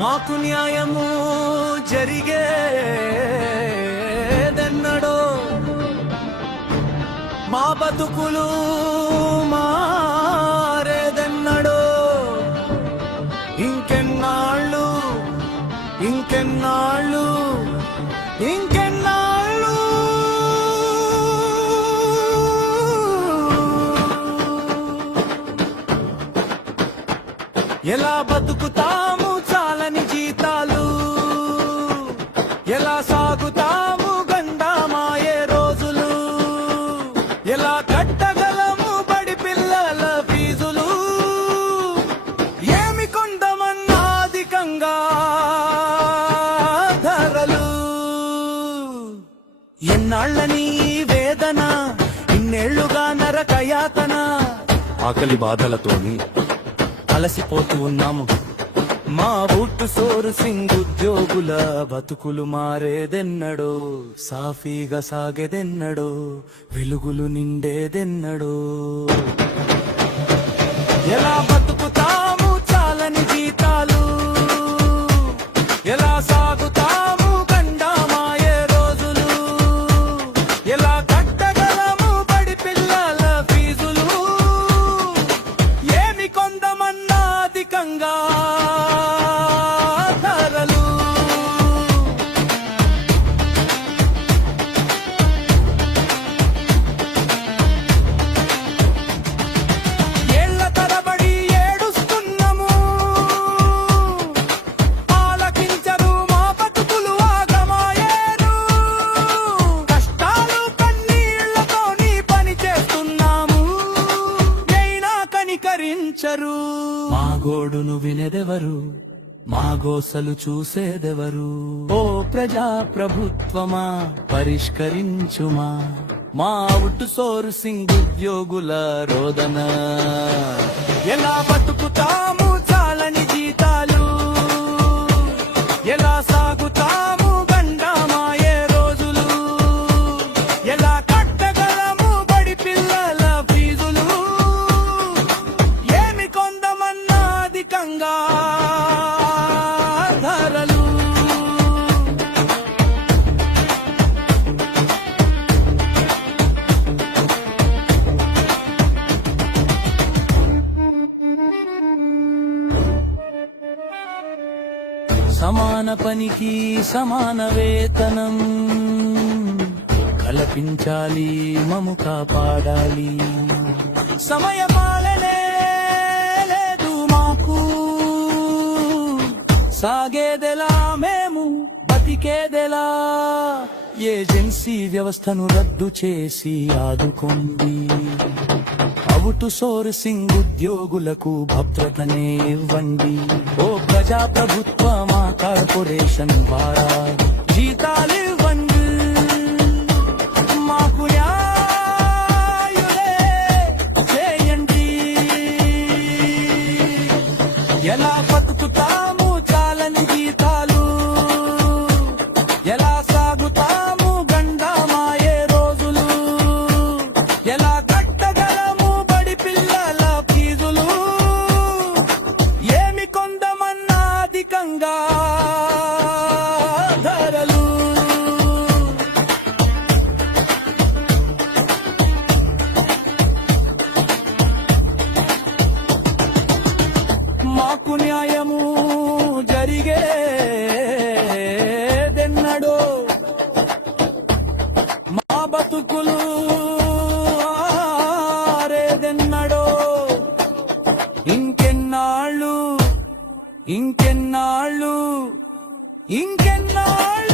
మాకు న్యాయము జరిగేదెన్నడో మా బతుకులు మారేదెన్నడో ఇంకెన్నాళ్ళు ఇంకెన్నాళ్ళు ఎలా బతుకుతాము చాలని జీతాలు? ఎలా సాగుతాము గండామాయే రోజులు? ఎలా కట్టగలము బడి పిల్లల ఫీజులు? ఏమి కొందమన్నాధికంగా ధరలు? ఎన్నాళ్ళని వేదన ఇన్నేళ్ళుగా నరకయాతన? ఆకలి బాధలతోని అలసిపోతూ ఉన్నాము. మా ఊట్టు సోరు సింగ్ ఉద్యోగుల బతుకులు మారేదెన్నడో సాఫీగా సాగేదెన్నడో వెలుగులు నిండేదెన్నడో. ఎలా love. కనికరించరు మా గోడును వినెదెవరు? మా గోసలు చూసేదెవరు? ఓ ప్రజా ప్రభుత్వమా పరిష్కరించుమా? మా అవుట్ సోర్సింగ్ ఉద్యోగుల రోదన. ఎలా గంగాధరలు సమాన పనికి సమాన వేతనం. కల్పించాలి మము కాపాడాలి. సమయం సాగేదెలా మేము బతికేదెలా? ఏజెన్సీ వ్యవస్థను రద్దు చేసి ఆదుకోండి అవుటు సోర్సింగ్ ఉద్యోగులకు భద్రతనే ఇవ్వండి. ఓ ప్రజాప్రభుత్వ మా కార్పొరేషన్ ద్వారా జీతాలు ఇవ్వండి. మాకు చేయండి. ఎలా గంగాధరలు. మాకు న్యాయము జరిగే దెన్నడో ఇంకెన్నాళ్ళు ఇంకెన్నాళ్ళు